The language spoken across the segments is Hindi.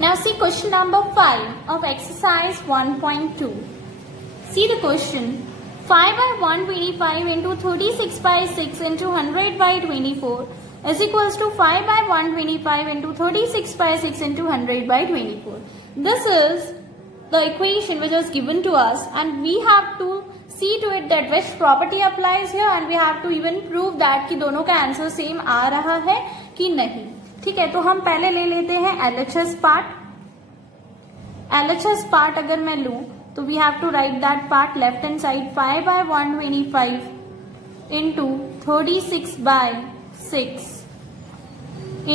Now see question number 5 of exercise 1.2. See the question. 5 by 125 into 36 by 6 into 100 by 24 is equals to 5 by 125 into 36 by 6 into 100 by 24. This is the equation which was given to us and we have to see to it that which property applies here and we have to even prove that कि दोनों का आंसर सेम आ रहा है कि नहीं. ठीक है, तो हम पहले ले लेते हैं LHS पार्ट. LHS पार्ट अगर मैं लूं तो we have to write that part left hand side 5 by 125 into 36 by 6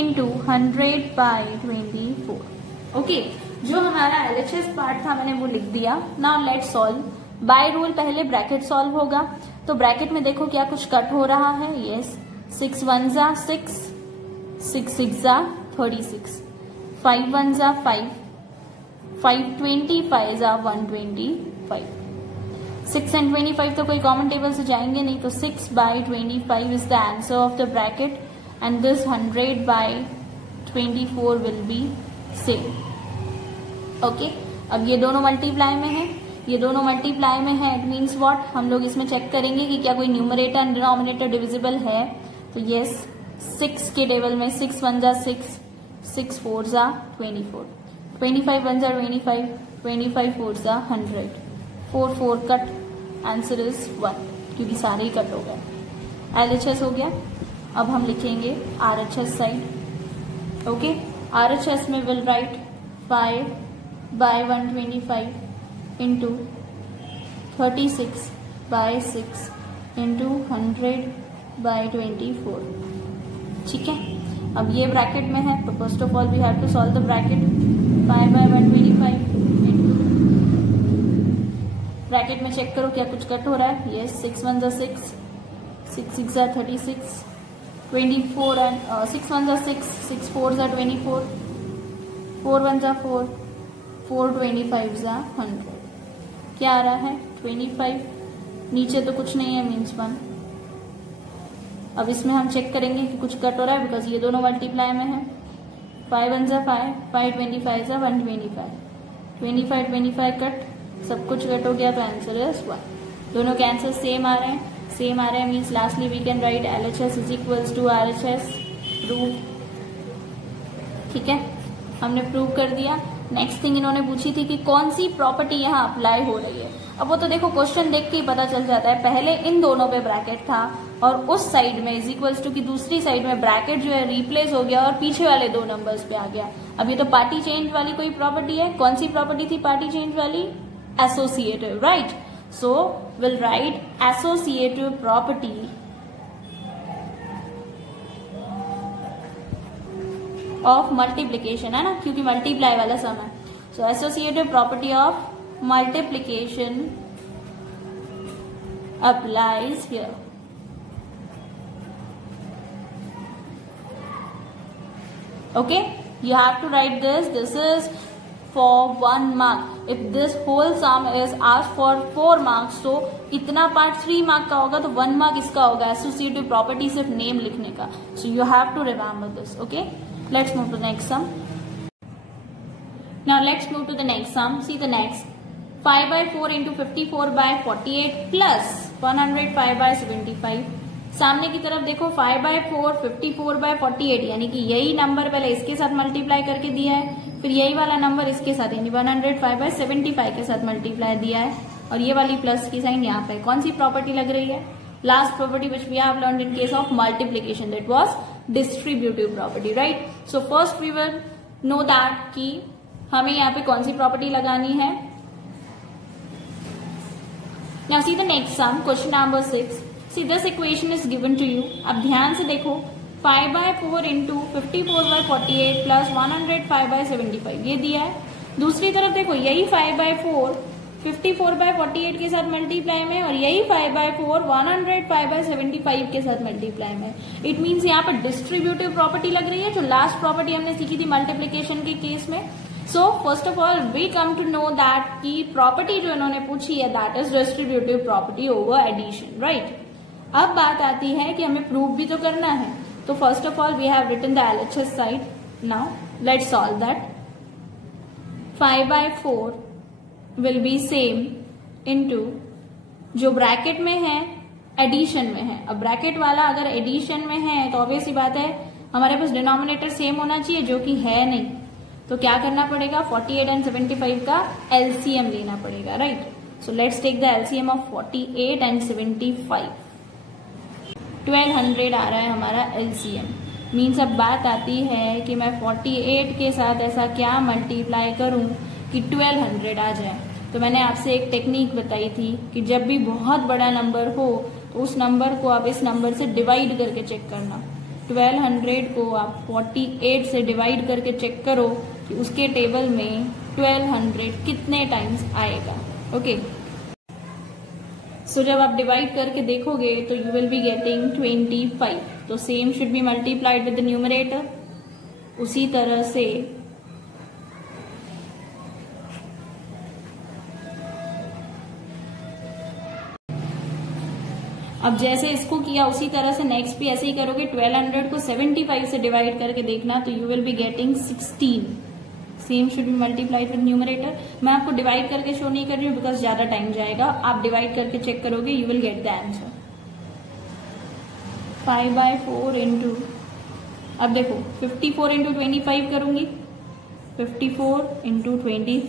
into 100 by 24. Okay, जो हमारा LHS पार्ट था मैंने वो लिख दिया. Now let's solve. By rule पहले ब्रैकेट सॉल्व होगा, तो ब्रैकेट में देखो क्या कुछ कट हो रहा है. यस, 6 1 जा 6, 6 6 जा 36, 5 1 जा 5, 5 25 जा 125. 6 and 25 तो कोई कॉमन टेबल से जाएंगे नहीं, तो 6 by 25 is the answer of the bracket and this 100 by 24 will be same. Okay, अब ये दोनों मल्टीप्लाई में है, ये दोनों मल्टीप्लाई में है. इट मीन्स व्हाट, हम लोग इसमें चेक करेंगे कि क्या कोई न्यूमरेटर एंड डिनोमिनेटर डिविजिबल है. तो यस, 6 के टेबल में 6 1 जा 6, 6 4 जा 24, 25 1 जा 25, 25 4 जा 100, 4 4 कट, आंसर इज 1 क्योंकि सारे ही कट हो गए. LHS हो गया. अब हम लिखेंगे RHS साइड. ओके, RHS में will write 5 by 125 into 36 by 6 into 100 by 24. ठीक है, अब ये ब्रैकेट में है तो first of all we have to solve the bracket. 5 by 125 into bracket में चेक करो क्या कुछ कट हो रहा है. यस, 6 1 जा 6, 6 6 जा 36, 24 and 6 1 जा 6, 6 4 जा 24, 4 1 जा 4, 4 25 जा 100. क्या आ रहा है 25. नीचे तो कुछ नहीं है, मीन्स 1. अब इसमें हम चेक करेंगे कि कुछ कट हो रहा है बिकॉज ये दोनों मल्टीप्लाई में है. 5 1 जा 5, 5 25 जा 125, 25 25 कट, सब कुछ कट हो गया तो आंसर इज 1. दोनों के आंसर सेम आ रहे हैं. सेम आ रहे हैं means lastly we can write LHS is equals to RHS. Prove. ठीक है, हमने प्रूव कर दिया. नेक्स्ट थिंग इन्होंने पूछी थी कि कौन सी प्रॉपर्टी यहाँ अप्लाई हो रही है. अब वो तो देखो क्वेश्चन देख के ही पता चल जाता है. पहले इन दोनों पे ब्रैकेट था और उस साइड में इज इक्वल्स टू की दूसरी साइड में ब्रैकेट जो है रिप्लेस हो गया और पीछे वाले दो नंबर्स पे आ गया. अब ये तो पार्टी चेंज वाली कोई प्रॉपर्टी है. कौन सी प्रॉपर्टी थी पार्टी चेंज वाली? Associative, right. So will write associative property of multiplication, है ना, क्योंकि मल्टीप्लाई वाला सम है. So associative property of multiplication applies here. Okay, you have to write this. This is for 1 mark. If this whole sum is asked for 4 marks, so इतना पार्ट 3 मार्क का होगा तो 1 मार्क इसका होगा एसोसिएटिव प्रॉपर्टी सिर्फ नेम लिखने का. So you have to remember this. Okay, let's move to the next sum. Now let's move to the next sum. See the next. 5 by 4 into 54 by 48 plus 105 by 75. सामने की तरफ देखो 5 by 4, 54 by 48 यानी कि यही नंबर पहले इसके साथ मल्टीप्लाई करके दिया है, फिर यही वाला नंबर इसके साथ यानी 105 by 75 के साथ मल्टीप्लाई दिया है और ये वाली प्लस की साइन यहाँ पे. कौन सी प्रॉपर्टी लग रही है? Last property which we have learned in case of multiplication, that was distributive property, right. So first we will know that कि हमें यहाँ पे कौन सी प्रॉपर्टी लगानी है. Now see the next sum, question number 6. See this equation is given to you. अब ध्यान से देखो 5 by 4 into 54 by 48 plus 105 by 75 ये दिया है. दूसरी तरफ देखो यही 5 by 4 54 by 48 के साथ मल्टीप्लाई में और यही 5 by 4 105 by 75 के साथ मल्टीप्लाई में. इट मीन्स यहाँ पर डिस्ट्रीब्यूटिव प्रॉपर्टी लग रही है जो लास्ट प्रॉपर्टी हमने सीखी थी मल्टीप्लीकेशन के केस में. So first of all we come to know that की प्रॉपर्टी जो इन्होंने पूछी है that is distributive property over addition, right. अब बात आती है कि हमें प्रूव भी तो करना है. तो first of all we have written the LHS side. Now let's solve that. 5/4 will be same into जो ब्रैकेट में है एडिशन में है। अब ब्रैकेट वाला अगर एडिशन में है तो ऑब्वियस ही बात है हमारे पास डिनोमिनेटर सेम होना चाहिए, जो कि है नहीं। तो क्या करना पड़ेगा, 48 एंड 75 का एलसीएम लेना पड़ेगा, right. So let's take the LCM of 48 and 75। 1200 आ रहा है हमारा एलसीएम। मीन्स अब बात आती है कि मैं 48 के साथ ऐसा क्या मल्टीप्लाई करूं कि 1200 आ जाए। तो मैंने आपसे एक टेक्निक बताई थी कि जब भी बहुत बड़ा नंबर हो तो उस नंबर को आप इस नंबर से डिवाइड करके चेक करना। 1200 को आप 48 से डिवाइड करके चेक करो कि उसके टेबल में 1200 कितने टाइम्स आएगा। ओके, सो जब आप डिवाइड करके देखोगे तो यू विल बी गेटिंग 25। तो same should be multiplied with the numerator. उसी तरह से अब जैसे इसको किया उसी तरह से नेक्स्ट भी ऐसे ही करोगे। 1200 को 75 से डिवाइड करके देखना, तो you will be getting 16। Same should be multiplied with numerator. मैं आपको डिवाइड करके शो नहीं कर रही हूँ बिकॉज ज्यादा टाइम जाएगा। आप डिवाइड करके चेक करोगे, you will get the answer. 5/4 into, अब देखो 54 इंटू 25 करूंगी। 54 इंटू 25,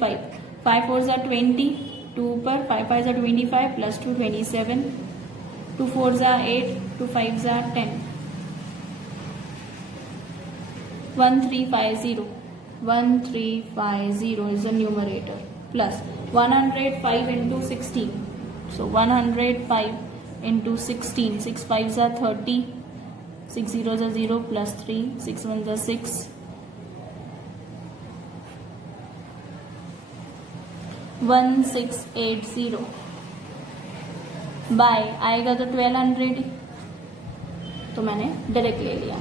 5 4 ज़ा 20, 2 पर 5 5 ज़ा 25 प्लस 2 27, 2 4 ज़ा 8, 2 5 ज़ा 10, 1350, 1350 is the numerator plus 105 into 16. So 105 into 16, 6 5 are 30, 6 0 are 0 plus 3, 6 1 are 6, 1680 bye आएगा तो 1200, तो मैंने डायरेक्ट ले लिया।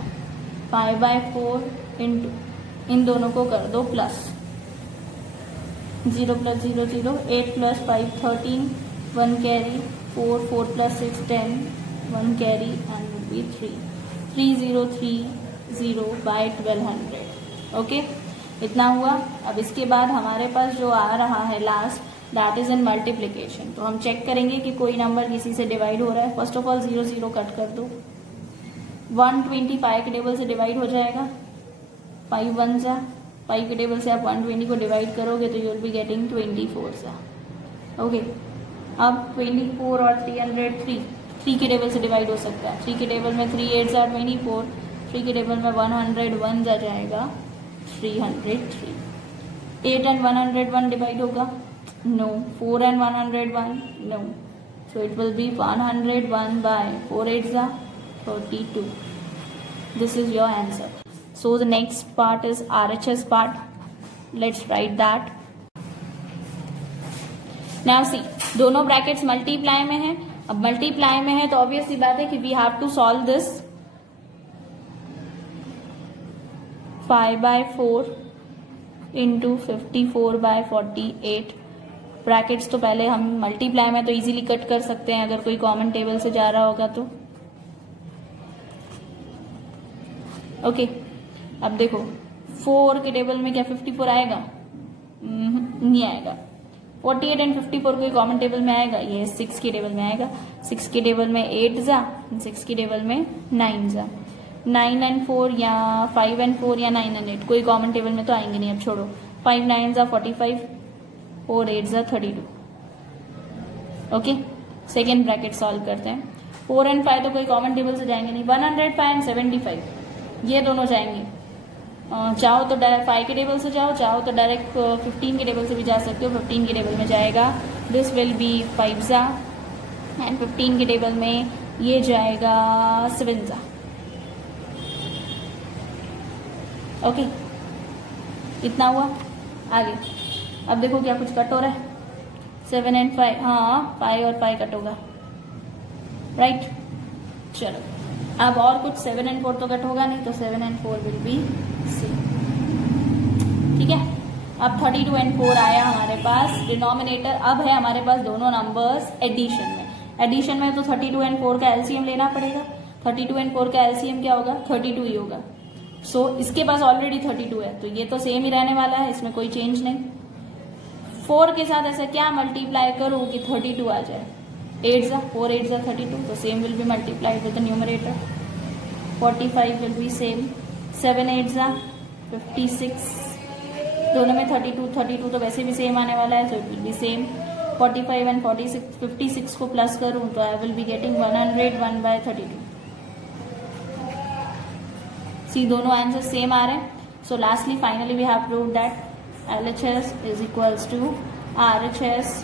5/4 इंटू इन दोनों को कर दो plus, 0 plus 0 0, 8 plus 5 13, 1 carry, 4 4 plus 6 10, 1 carry and will be 3, 3030 by 1200। Okay, इतना हुआ। अब इसके बाद हमारे पास जो आ रहा है last, that is in multiplication. तो हम चेक करेंगे कि कोई नंबर किसी से डिवाइड हो रहा है। फर्स्ट ऑफ ऑल 0 0 कट कर दो, 125 के टेबल से डिवाइड हो जाएगा। 5 1 ज़ा 5 के टेबल से आप 120 को डिवाइड करोगे तो यू विल बी गेटिंग 24 ज़ा। ओके, अब 24 और 303 3 के टेबल से डिवाइड हो सकता है। 3 के टेबल में 3 8 ज़ा 24, 3 के टेबल में 101 ज़ा जाएगा 303। 8 एंड 101 डिवाइड होगा, no. 4 and 101, no. So it will be 101 by 4 8 ज़ा 32. This is your answer. So the next part is RHS part. Let's write that. Now see, दोनों ब्रैकेट्स मल्टीप्लाई में है। अब मल्टीप्लाई में है तो ऑब्वियस सी बात है कि we have to solve this. 5/4 into 54/48। Brackets तो पहले हम मल्टीप्लाई में तो इजीली कट कर सकते हैं अगर कोई कॉमन टेबल से जा रहा होगा तो। ओके, अब देखो 4 के टेबल में क्या 54 आएगा? नहीं आएगा। 48 एंड 54 कोई कॉमन टेबल में आएगा? ये 6 के टेबल में आएगा। 6 के टेबल में 8 ज़ा, 6 के टेबल में 9 ज़ा। 9 एंड 4 या 5 एंड 4 या 9 एंड 8 कोई कॉमन टेबल में तो आएंगे नहीं। अब छोड़ो, 5 9 ज़ा 45, 4 8 ज़ा 32। ओके, सेकेंड ब्रैकेट सॉल्व करते हैं। 4 एंड 5 तो कोई कॉमन टेबल से जाएंगे नहीं। 105 एंड 75 ये दोनों जाएंगे। चाहो तो डायरेक्ट 5 के टेबल से जाओ, चाहो तो डायरेक्ट 15 के टेबल से भी जा सकते हो। 15 के टेबल में जाएगा, दिस विल बी 5 ज़ा एंड 15 के टेबल में ये जाएगा 7 ज़ा। ओके, इतना हुआ। आगे अब देखो क्या कुछ कट हो रहा है। 7 एंड 5, हाँ 5 और 5 कट होगा, राइट। चलो अब और कुछ 7 एंड 4 तो कट होगा नहीं, तो 7 एंड 4 विल बी सेम। ठीक है, अब 32 एंड 4 आया हमारे पास डिनोमिनेटर। अब है हमारे पास दोनों नंबर्स एडिशन में। एडिशन में तो 32 एंड 4 का एलसीएम लेना पड़ेगा। 32 एंड 4 का एलसीएम क्या होगा? 32 ही होगा। सो इसके पास ऑलरेडी 32 है तो ये तो सेम ही रहने वाला है, इसमें कोई चेंज नहीं। 4 के साथ ऐसा क्या मल्टीप्लाई करो कि 32 आ जाए। 8 जा 4 8 जा 32, तो same will be multiplied with the numerator. 45 will be same. 7 8 जा 56, दोनों में 32 तो वैसे भी सेम आने वाला है, so it will be same. 45 and 56 को प्लस करूं तो I will be getting 101/32। See दोनों आंसर सेम आ रहे हैं। So lastly finally we have proved that LHS is equals to RHS।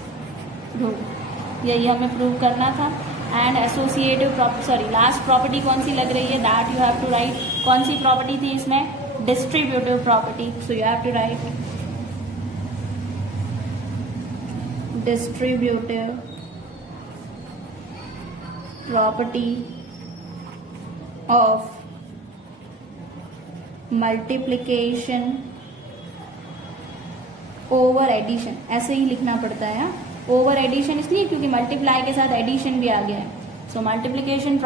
यही हमें प्रूव करना था। एंड एसोसिएटिव लास्ट प्रॉपर्टी कौन सी लग रही है, that you have to write. कौन सी प्रॉपर्टी थी इसमें, distributive property. So you have to write distributive property of multiplication over addition, ऐसे ही लिखना पड़ता है। ओवर एडिशन इसलिए क्योंकि मल्टीप्लाई के साथ एडिशन भी आ गया है। So multiplication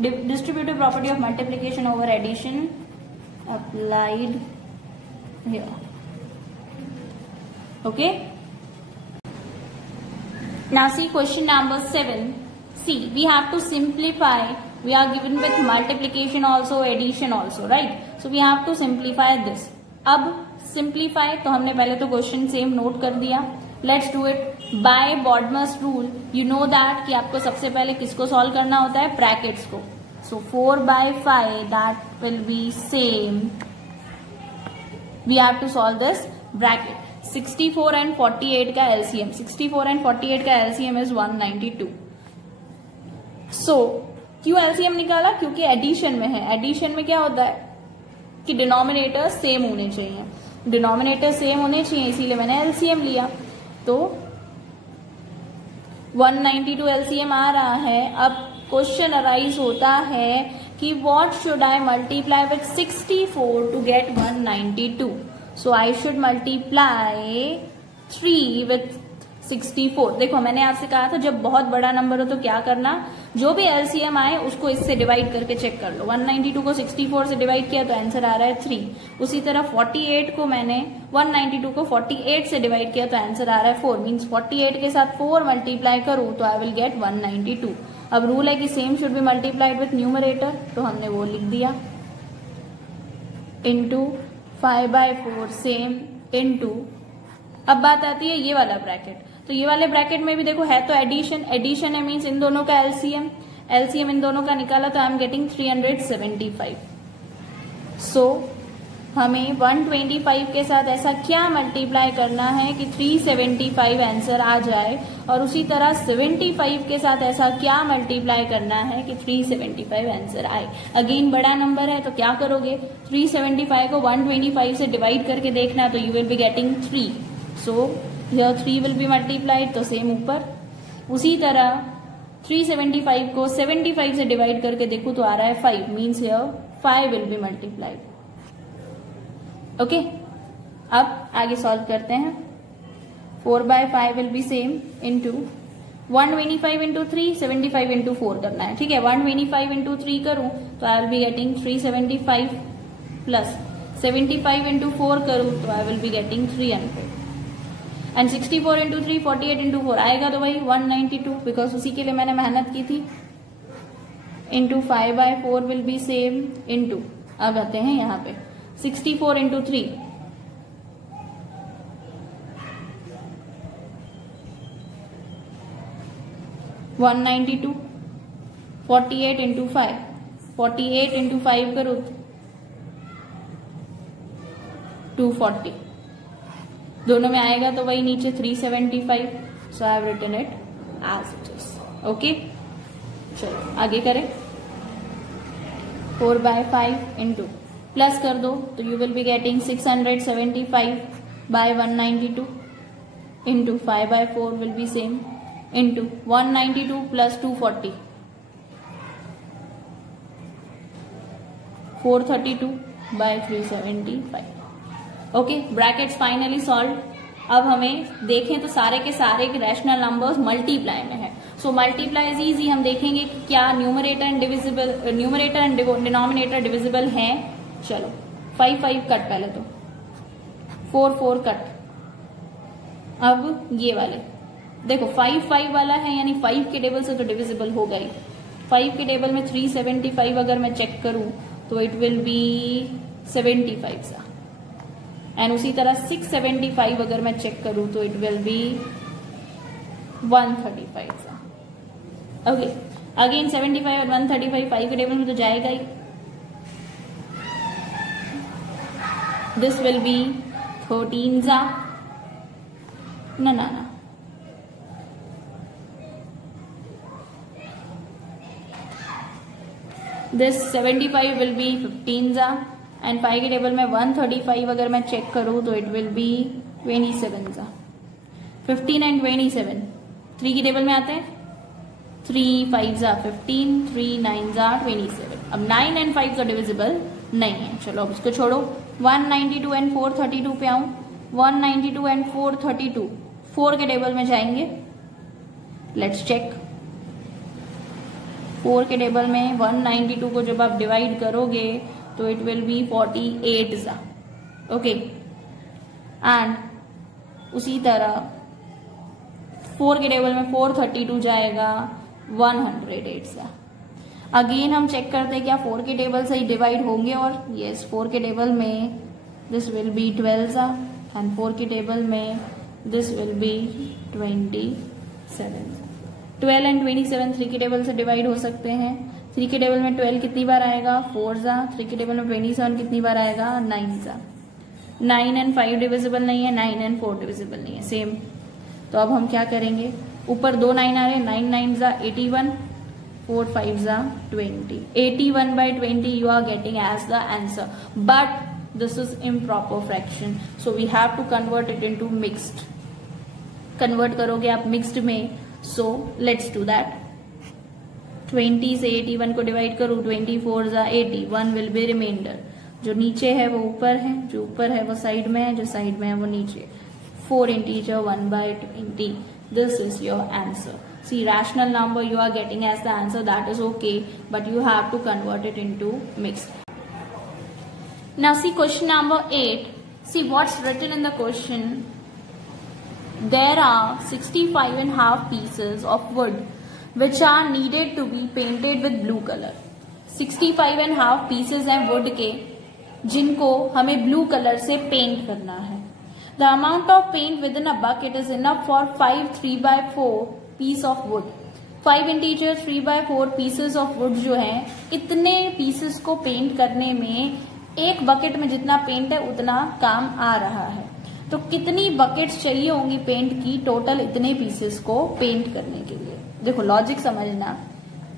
distributive property of multiplication over addition applied here. Okay, now see question number 7. See, we have to simplify. We are given with multiplication also, addition also, right? So we have to simplify this. अब simplify तो हमने पहले तो question same note कर दिया। Let's do it by Bodmer's rule. You know that कि आपको सबसे पहले किसको solve करना होता है, brackets को। So 4/5 that will be same. We have to solve this bracket. 64 and 48 का LCM, 64 and 48 का LCM is 192. So क्यों LCM निकाला, क्योंकि एडिशन में है। एडिशन में क्या होता है कि डिनोमिनेटर सेम होने चाहिए, डिनोमिनेटर सेम होने चाहिए, इसीलिए मैंने LCM लिया। तो 192 LCM आ रहा है। अब क्वेश्चन अराइज होता है कि what should I multiply with 64 to get 192। So I should multiply 3 with 64। देखो मैंने आपसे कहा था जब बहुत बड़ा नंबर हो तो क्या करना, जो भी LCM आए उसको इससे डिवाइड करके चेक कर लो। 192 को 64 से डिवाइड किया तो आंसर आ रहा है 3। उसी तरह 48 को मैंने 192 को 48 से डिवाइड किया तो आंसर आ रहा है 4। मीन्स 48 के साथ 4 मल्टीप्लाई करूं तो आई विल गेट 192। अब रूल है कि same should be multiplied with numerator, तो हमने वो लिख दिया। इंटू 5/4 सेम इंटू, अब बात आती है ये वाला ब्रैकेट। तो ये वाले ब्रैकेट में भी देखो है तो एडिशन, एडिशन है मीन्स इन दोनों का LCM, LCM इन दोनों का निकाला तो आई एम गेटिंग 375। सो हमें 125 के साथ ऐसा क्या मल्टीप्लाई करना है कि 375 आंसर आ जाए, और उसी तरह 75 के साथ ऐसा क्या मल्टीप्लाई करना है कि 375 आंसर आए। अगेन बड़ा नंबर है तो क्या करोगे, 375 को 125 से डिवाइड करके देखना, तो you will be getting 3। So here 3 will be multiplied, तो सेम ऊपर। उसी तरह 375 को 75 से डिवाइड करके देखो तो आ रहा है 5, means here 5 will be multiplied. Okay, अब आगे सॉल्व करते हैं। 4/5 will be same into 125 into 3, 75 into 4 करना है। ठीक है, 125 इंटू 3 करूं तो I will be getting 375 plus 75 into 4 करूं तो I will be getting 300। And 64 into 3, 48 into 4 आएगा तो वही 192, बिकॉज उसी के लिए मैंने मेहनत की थी। Into 5/4 will be same into, अब आते हैं यहाँ पे 64 इंटू 3, 192, 48 इंटू 5, 48 इंटू 5 करो 240, दोनों में आएगा तो वही नीचे 375। So I have written it as it is. Okay, चलो आगे करें। 4/5 इंटू प्लस कर दो तो you will be getting 675/192 into 5/4 will be same into 192 plus 240, 432/375। Okay, brackets finally solve. अब हमें देखें तो सारे के सारे रैशनल नंबर्स मल्टीप्लाई में है। So multiply is easy. हम देखेंगे क्या न्यूमरेटर एंड डिनोमिनेटर डिविजिबल हैं। चलो 5/5 कट, पहले तो 4/4 कट, अब ये वाले देखो 5 वाला है, यानी 5 के टेबल से तो डिविजिबल होगा ही। 5 के टेबल में 375 अगर मैं चेक करूं तो इट विल बी 75 सा, एंड उसी तरह 675 अगर मैं चेक करूं तो इट विल बी 135 सा। ओके, अगेन 75 और 135 5 के टेबल में तो जाएगा ही। दिस विल बी 13 सा, ना दिस 75 विल बी 15 सा, एंड 5 के टेबल में 135 अगर मैं चेक करूं तो इट विल बी 27 सा। 15 एंड 27 3 की टेबल में आते हैं, 3 5 जा 15, 3 9 जा 27। अब 9 एंड 5 तो डिविजिबल नहीं है, चलो अब इसको छोड़ो। 192 एंड 432 पे आऊं, 192 एंड 432 4 के टेबल में जाएंगे, लेट्स चेक। 4 के टेबल में 192 को जब आप डिवाइड करोगे तो इट विल बी 48 जा, ओके। एंड उसी तरह 4 के टेबल में 432 जाएगा 108 सा। अगेन हम चेक करते हैं क्या 4 के टेबल से ही डिवाइड होंगे, और यस 4 के टेबल में दिस विल बी 12 सा, एंड 4 के टेबल में दिस विल बी 27। 12 एंड 27 3 के टेबल से डिवाइड हो सकते हैं। 3 के टेबल में 12 कितनी बार आएगा, 4 सा। 3 के टेबल में 27 कितनी बार आएगा, 9 सा। 9 एंड 5 डिविजिबल नहीं है, 9 एंड 4 डिविजिबल नहीं है, सेम। तो अब हम क्या करेंगे, ऊपर 2 9 आ रहे हैं, 9 9 जा 81, 4 5 जा 20। 81 by 20 you are getting as the answer, but this is improper fraction, so we have to convert it into mixed। Convert करोगे आप मिक्स्ड में, so let's do that। 20 से 81 को डिवाइड करो, 24 जा 80, 1 will be remainder। जो नीचे है वो ऊपर है, जो ऊपर है वो साइड में है, जो साइड में है वो नीचे। 4 integer 1 by 20, this is your answer। See, rational number you are getting as the answer, that is okay, but you have to convert it into mixed। Now see question number 8, see what's written in the question। There are 65.5 pieces of wood which are needed to be painted with blue color। 65.5 pieces हैं wood के जिनको हमें blue color से पेंट करना है। The amount of paint within a bucket is enough for 5 3/4 piece of wood। 5 integer 3/4 pieces of wood जो है, इतने pieces को पेंट करने में एक बकेट में जितना पेंट है उतना काम आ रहा है। तो कितनी बकेट्स चाहिए होंगी पेंट की टोटल इतने पीसेस को पेंट करने के लिए। देखो लॉजिक समझना,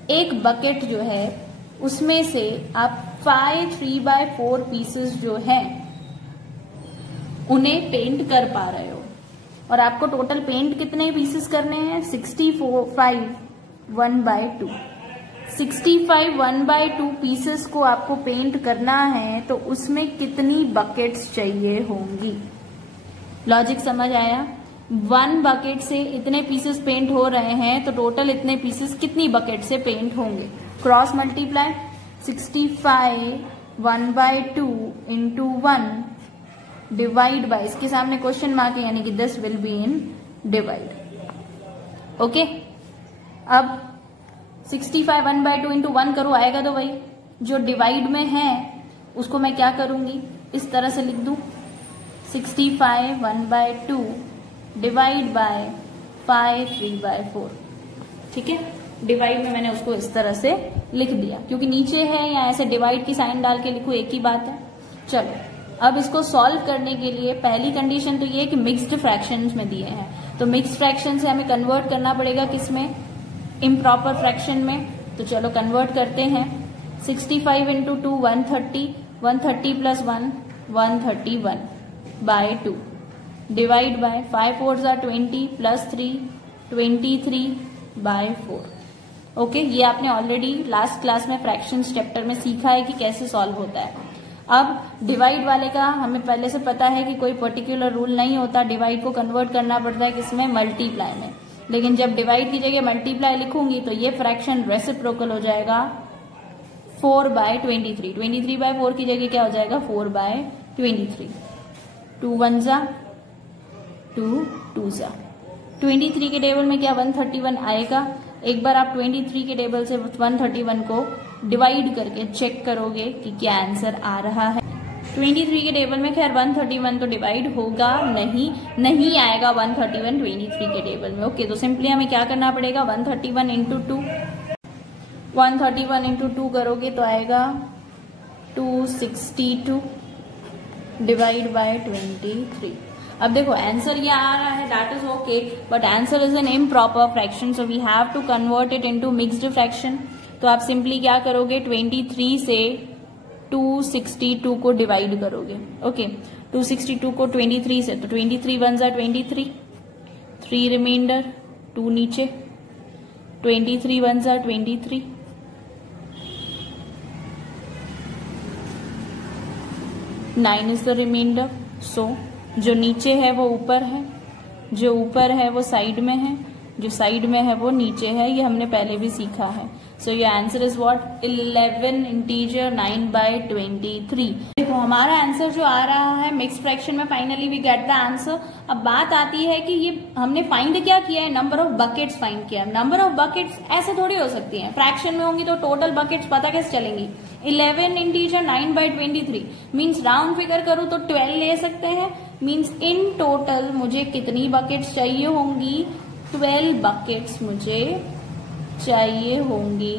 एक बकेट जो है उसमें से आप 5 3/4 पीसेस जो हैं उन्हें पेंट कर पा रहे हो, और आपको टोटल पेंट कितने पीसेस करने हैं, 65 1/2। 65 1/2 पीसेस को आपको पेंट करना है, तो उसमें कितनी बकेट्स चाहिए होंगी। लॉजिक समझ आया। 1 बकेट से इतने पीसेस पेंट हो रहे हैं, तो टोटल इतने पीसेस कितनी बकेट से पेंट होंगे। Cross multiply 65 1/2 into 1 divide by, इसके सामने क्वेश्चन मार्क है यानी कि this will be in divide. Okay, अब 65 1/2 इंटू 1 करो, आएगा तो वही। जो डिवाइड में है उसको मैं क्या करूंगी, इस तरह से लिख दूं, 65 1/2 डिवाइड बाय 5 3/4। ठीक है, डिवाइड में मैंने उसको इस तरह से लिख दिया, क्योंकि नीचे है या ऐसे डिवाइड की साइन डाल के लिखूं एक ही बात है। चलो अब इसको सॉल्व करने के लिए पहली कंडीशन तो ये है कि मिक्स्ड फ्रैक्शंस में दिए हैं, तो मिक्स्ड फ्रैक्शन से हमें कन्वर्ट करना पड़ेगा किसमें, इम्प्रॉपर फ्रैक्शन में। तो चलो कन्वर्ट करते हैं। 65 into 2 130, 130 plus 1 131 by 2 divide by 5 4 जा 20 प्लस 3 23 बाय 4। ओके, ये आपने ऑलरेडी लास्ट क्लास में फ्रैक्शंस चैप्टर में सीखा है कि कैसे सॉल्व होता है। अब डिवाइड वाले का हमें पहले से पता है कि कोई पर्टिकुलर रूल नहीं होता, डिवाइड को कन्वर्ट करना पड़ता है किसमें, मल्टीप्लाई में। लेकिन जब डिवाइड की जगह मल्टीप्लाई लिखूंगी तो ये फ्रैक्शन रेसिप्रोकल हो जाएगा 4/23। 23/4 की जगह क्या हो जाएगा, 4/23। 2 1 जा 2 2 जा 23 के टेबल में क्या 131 आएगा। एक बार आप 23 के टेबल से 131 को डिवाइड करके चेक करोगे कि क्या आंसर आ रहा है। 23 के टेबल में खैर 131 तो डिवाइड होगा नहीं आएगा 131 23 के टेबल में। ओके, तो सिंपली हमें क्या करना पड़ेगा 131 इंटू 2 131 इंटू 2 करोगे तो आएगा 262 डिवाइड बाय 23। अब देखो आंसर ये आ रहा है, that is okay, but answer is an improper fraction, so we have to convert it into mixed fraction. तो आप सिंपली क्या करोगे 23 से 262 को डिवाइड करोगे। ओके, 262 को 23 से, तो 23 1 जा 23, 3 रिमाइंडर, 2 नीचे, 23 1 जा 23, 9 इज द रिमाइंडर। सो जो नीचे है वो ऊपर है, जो ऊपर है वो साइड में है, जो साइड में है वो नीचे है, ये हमने पहले भी सीखा है। So your answer is what 11 integer 9 by 23। देखो हमारा आंसर जो आ रहा है मिक्स फ्रैक्शन में, finally we get the answer. अब बात आती है कि ये हमने फाइंड क्या किया है, नंबर ऑफ बकेट्स फाइंड किया है। नंबर ऑफ बकेट्स ऐसे थोड़ी हो सकती है, फ्रैक्शन में होंगी तो टोटल बकेट्स पता कैसे चलेंगी। 11 integer 9 by 23 means round figure करूं तो 12 ले सकते हैं, मीन्स इन टोटल मुझे कितनी बकेट्स चाहिए होंगी, 12 बकेट्स मुझे चाहिए होंगी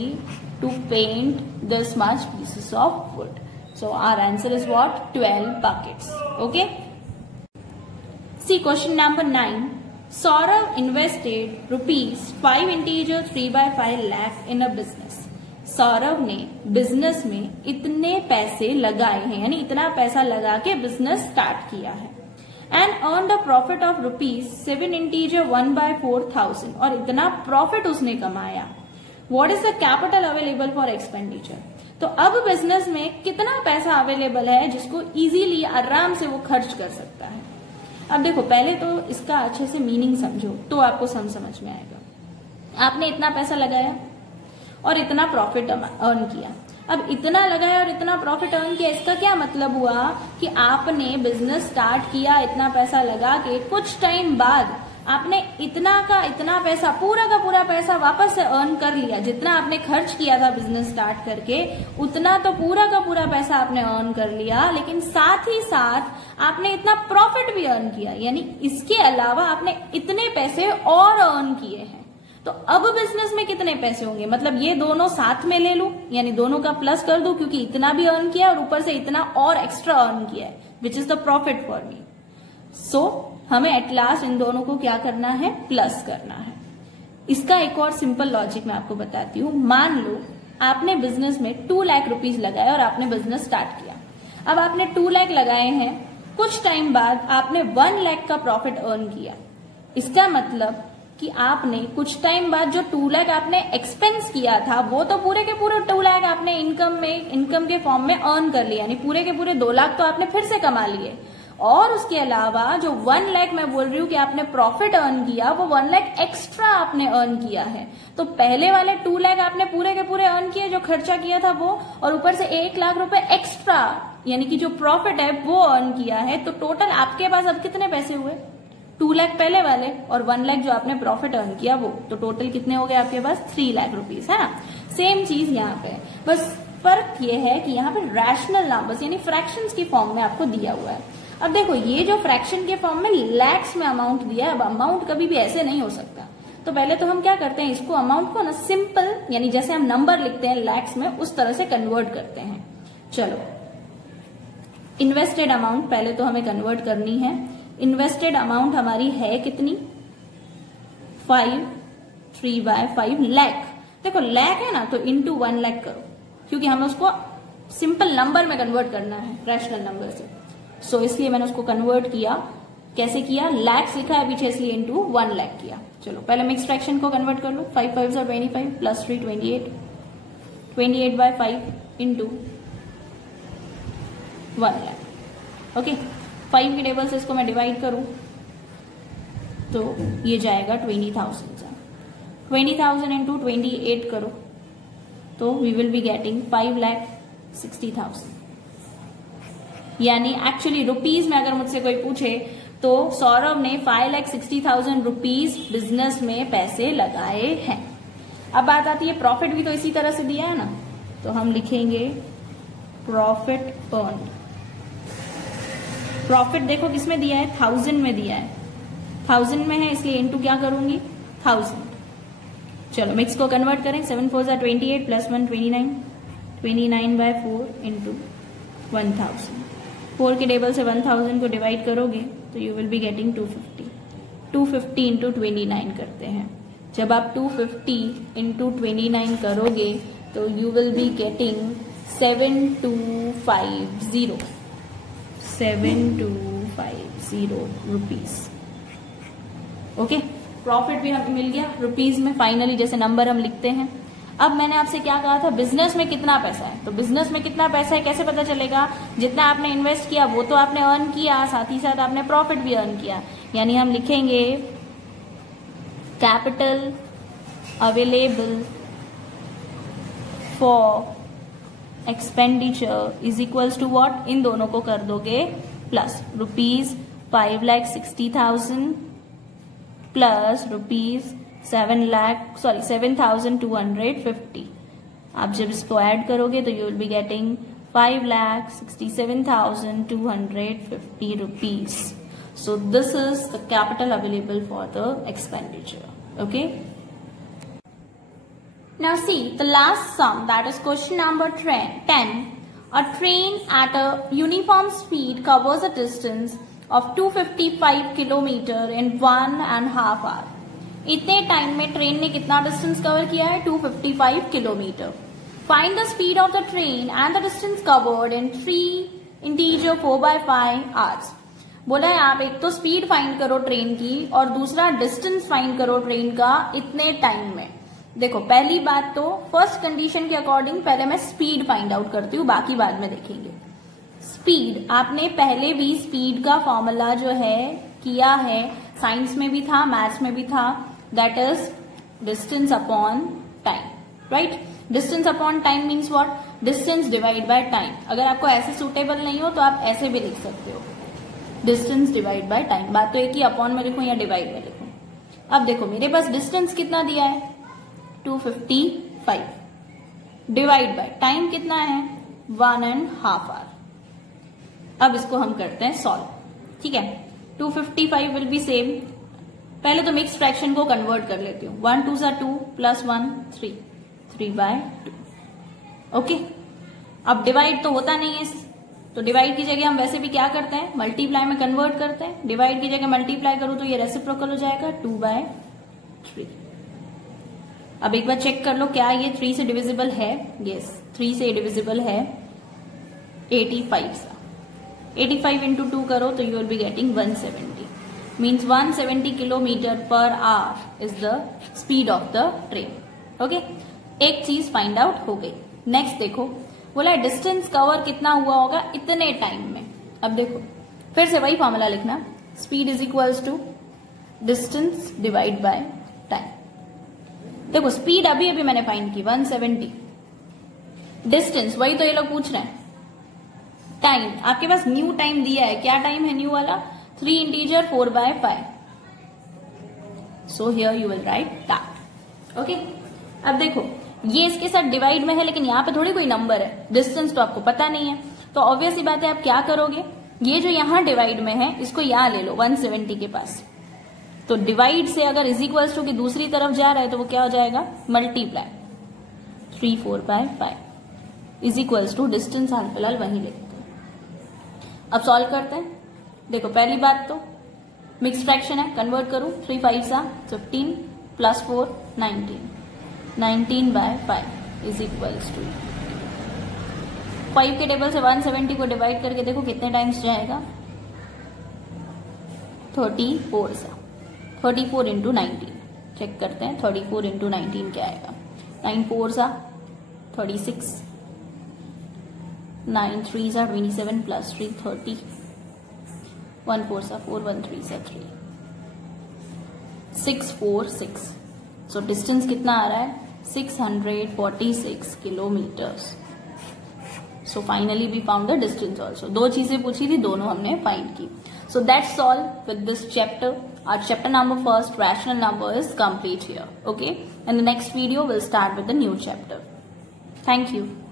to paint this much pieces of wood. So our answer is what 12 buckets. Okay, see question number 9। Saurav invested ₹5 integer 3/5 lakh in a business. Saurav ने बिजनेस में इतने पैसे लगाए हैं, यानी इतना पैसा लगा के बिजनेस स्टार्ट किया है, and earn the profit of ₹7 integer 1/4000, और इतना प्रॉफिट उसने कमाया। What is the capital available for expenditure. तो अब बिजनेस में कितना पैसा अवेलेबल है जिसको इजीली आराम से वो खर्च कर सकता है। अब देखो पहले तो इसका अच्छे से मीनिंग समझो तो आपको समझ में आएगा। आपने इतना पैसा लगाया और इतना प्रॉफिट अर्न किया। अब इतना लगाया और इतना प्रॉफिट अर्न किया, इसका क्या मतलब हुआ कि आपने बिजनेस स्टार्ट किया इतना पैसा लगा के, कुछ टाइम बाद आपने इतना का इतना पैसा, पूरा का पूरा पैसा वापस से अर्न कर लिया। जितना आपने खर्च किया था बिजनेस स्टार्ट करके उतना तो पूरा का पूरा पैसा आपने अर्न कर लिया, लेकिन साथ ही साथ आपने इतना प्रॉफिट भी अर्न किया, यानी इसके अलावा आपने इतने पैसे और अर्न किए हैं। तो अब बिजनेस में कितने पैसे होंगे, मतलब ये दोनों साथ में ले लूं, यानी दोनों का प्लस कर दूं, क्योंकि इतना भी अर्न किया और ऊपर से इतना और एक्स्ट्रा अर्न किया है, which is the profit for me. So हमें एट लास्ट इन दोनों को क्या करना है, प्लस करना है। इसका एक और सिंपल लॉजिक मैं आपको बताती हूँ। मान लो आपने बिजनेस में 2 लाख रुपीज लगाए और आपने बिजनेस स्टार्ट किया। अब आपने 2 लाख लगाए हैं, कुछ टाइम बाद आपने 1 लाख का प्रॉफिट अर्न किया। इसका मतलब कि आपने कुछ टाइम बाद जो 2 लाख आपने एक्सपेंस किया था वो तो पूरे के पूरे 2 लाख आपने इनकम के फॉर्म में अर्न कर लिया, यानी पूरे के पूरे 2 लाख तो आपने फिर से कमा लिए। और उसके अलावा जो 1 लाख मैं बोल रही हूँ कि आपने प्रॉफिट अर्न किया, वो 1 लाख एक्स्ट्रा आपने अर्न किया है। तो पहले वाले 2 लाख आपने पूरे के पूरे अर्न किए, जो खर्चा किया था वो, और ऊपर से 1 लाख रुपए एक्स्ट्रा यानी कि जो प्रॉफिट है वो अर्न किया है। तो टोटल आपके पास अब कितने पैसे हुए, 2 लाख पहले वाले और 1 लाख जो आपने प्रॉफिट अर्न किया वो, तो टोटल कितने हो गए आपके पास 3 लाख रुपीज, है ना। सेम चीज यहाँ पे, बस फर्क ये है कि यहाँ पे रैशनल नंबर्स यानी फ्रैक्शंस की फॉर्म में आपको दिया हुआ है। अब देखो ये जो फ्रैक्शन के फॉर्म में लैक्स में अमाउंट दिया है, अब अमाउंट कभी भी ऐसे नहीं हो सकता। तो पहले तो हम क्या करते हैं, इसको अमाउंट को ना सिंपल यानी जैसे हम नंबर लिखते हैं लैक्स में, उस तरह से कन्वर्ट करते हैं। चलो इन्वेस्टेड अमाउंट पहले तो हमें कन्वर्ट करनी है। इन्वेस्टेड अमाउंट हमारी है कितनी, 3/5 लाख। देखो लाख है ना तो इंटू 1 लाख करो, क्योंकि हमें उसको सिंपल नंबर में कन्वर्ट करना है रैशनल नंबर से। सो इसलिए मैंने उसको कन्वर्ट किया। कैसे किया, लैक्स लिखा है पीछे इसलिए इंटू 1 लाख किया। चलो पहले मिक्स फ्रैक्शन को कन्वर्ट कर लो। 5 5 25 प्लस 3 28, 28/5 इंटू 1 लाख। ओके, 5 की टेबल से इसको मैं डिवाइड करूं तो ये जाएगा 20,000। 20,000 इंटू 28 करो तो वी विल बी गेटिंग 5,60,000। यानी एक्चुअली रुपीज में अगर मुझसे कोई पूछे तो सौरभ ने 5,60,000 रुपीज बिजनेस में पैसे लगाए हैं। अब बात आती है प्रॉफिट भी तो इसी तरह से दिया है ना, तो हम लिखेंगे प्रॉफिट अर्न। प्रॉफिट देखो किसमें दिया है, 1000 में दिया है, 1000 में है इसलिए इनटू क्या करूंगी 1000। चलो मिक्स को कन्वर्ट करें, 7 4 28 प्लस 1 29, 29/4 इंटू 1000। 4 के टेबल से 1000 को डिवाइड करोगे तो you will be getting 250। 250 into 29 करते हैं। जब आप 250 इंटू 29 करोगे तो you will be getting 7250 rupees. Okay, profit भी हमें मिल गया रुपीज में, फाइनली जैसे नंबर हम लिखते हैं। अब मैंने आपसे क्या कहा था, बिजनेस में कितना पैसा है, तो बिजनेस में कितना पैसा है कैसे पता चलेगा, जितना आपने इन्वेस्ट किया वो तो आपने अर्न किया, साथ ही साथ आपने प्रॉफिट भी अर्न किया। यानी हम लिखेंगे capital available for expenditure is equals to what, इन दोनों को कर दोगे प्लस रुपीज 5,60,000 प्लस रुपीज 7,250। आप जब इसको ऐड करोगे तो you will be getting 5,67,250 rupees. So this is the capital available for the expenditure. Okay, now see the last sum, that is question number 10. A train at a uniform speed covers a distance of 255 kilometer in 1.5 hour. इतने टाइम में ट्रेन ने कितना डिस्टेंस कवर किया है, 255 kilometre. Find the speed of the train and the distance covered in 3 integer 4/5 hours. बोला है आप एक तो स्पीड फाइंड करो ट्रेन की और दूसरा डिस्टेंस फाइंड करो ट्रेन का इतने टाइम में। देखो पहली बात तो फर्स्ट कंडीशन के अकॉर्डिंग पहले मैं स्पीड फाइंड आउट करती हूँ, बाकी बाद में देखेंगे। स्पीड आपने पहले भी स्पीड का फॉर्मूला जो है किया है, साइंस में भी था मैथ्स में भी था, that is distance upon time, right. Distance upon time means what, distance divide by time. अगर आपको ऐसे सुटेबल नहीं हो तो आप ऐसे भी लिख सकते हो, डिस्टेंस डिवाइड बाय टाइम। बात तो एक ही, अपॉन में लिखूं या डिवाइड में लिखूं। अब देखो मेरे पास डिस्टेंस कितना दिया है 255, डिवाइड बाय टाइम कितना है 1.5 आवर। अब इसको हम करते हैं सॉल्व, ठीक है। 255 विल बी सेम, पहले तो मिक्स फ्रैक्शन को कन्वर्ट कर लेती हूँ। 1 2 2 प्लस 1 3, 3/2। ओके, अब डिवाइड तो होता नहीं है, तो डिवाइड की जगह हम वैसे भी क्या करते हैं, मल्टीप्लाई में कन्वर्ट करते हैं। डिवाइड की जगह मल्टीप्लाई करूं तो ये रेसिप्रोकल हो जाएगा 2/3। अब एक बार चेक कर लो क्या ये 3 से डिविजिबल है, यस 3 से डिविजिबल है 85 से। 85 इंटू 2 करो तो you will be getting 170, means 170 kilometre per hour is the speed of the train. Okay, एक चीज फाइंड आउट हो गई। नेक्स्ट देखो, बोला डिस्टेंस कवर कितना हुआ होगा इतने टाइम में। अब देखो फिर से वही फॉर्मूला लिखना, speed is equals to distance divide by time. देखो स्पीड अभी अभी मैंने फाइंड की 170, डिस्टेंस वही तो ये लोग पूछ रहे हैं। टाइम आपके पास न्यू टाइम दिया है, क्या टाइम है न्यू वाला, 3 integer 4/5। So here you will write that. Okay, अब देखो ये इसके साथ डिवाइड में है लेकिन यहाँ पे थोड़ी कोई नंबर है, डिस्टेंस तो आपको पता नहीं है, तो ऑब्वियस सी बात है आप क्या करोगे, ये जो यहाँ डिवाइड में है इसको यहाँ ले लो 170 के पास। तो डिवाइड से अगर इज इक्वल्स टू की दूसरी तरफ जा रहा है तो वो क्या हो जाएगा, multiply 3 4/5 is equals to distance हाल फिलहाल वही लिखते हैं। अब सॉल्व करते हैं। देखो पहली बात तो मिक्स फ्रैक्शन है, कन्वर्ट करूं 3 5 15 प्लस 4 19, 19/5 इज इक्वल्स टू 5 के टेबल से 170 को डिवाइड करके देखो कितने टाइम्स जाएगा, 34 सा। 34 इंटू 19 चेक करते हैं, 34 इंटू 19 क्या आएगा, 9 4 सा 36, 9 3 सा 27 प्लस 3 30, 1 4 सा 4, 1 3 सा 3, 6 4 6। सो डिस्टेंस कितना आ रहा है 646 kilometres. So finally we found the distance also. दो चीजें पूछी थी, दोनों हमने फाइंड की. So that's all with this chapter. Our chapter number first, rational number, is complete here. Okay. In the next video, we'll start with the new chapter. Thank you.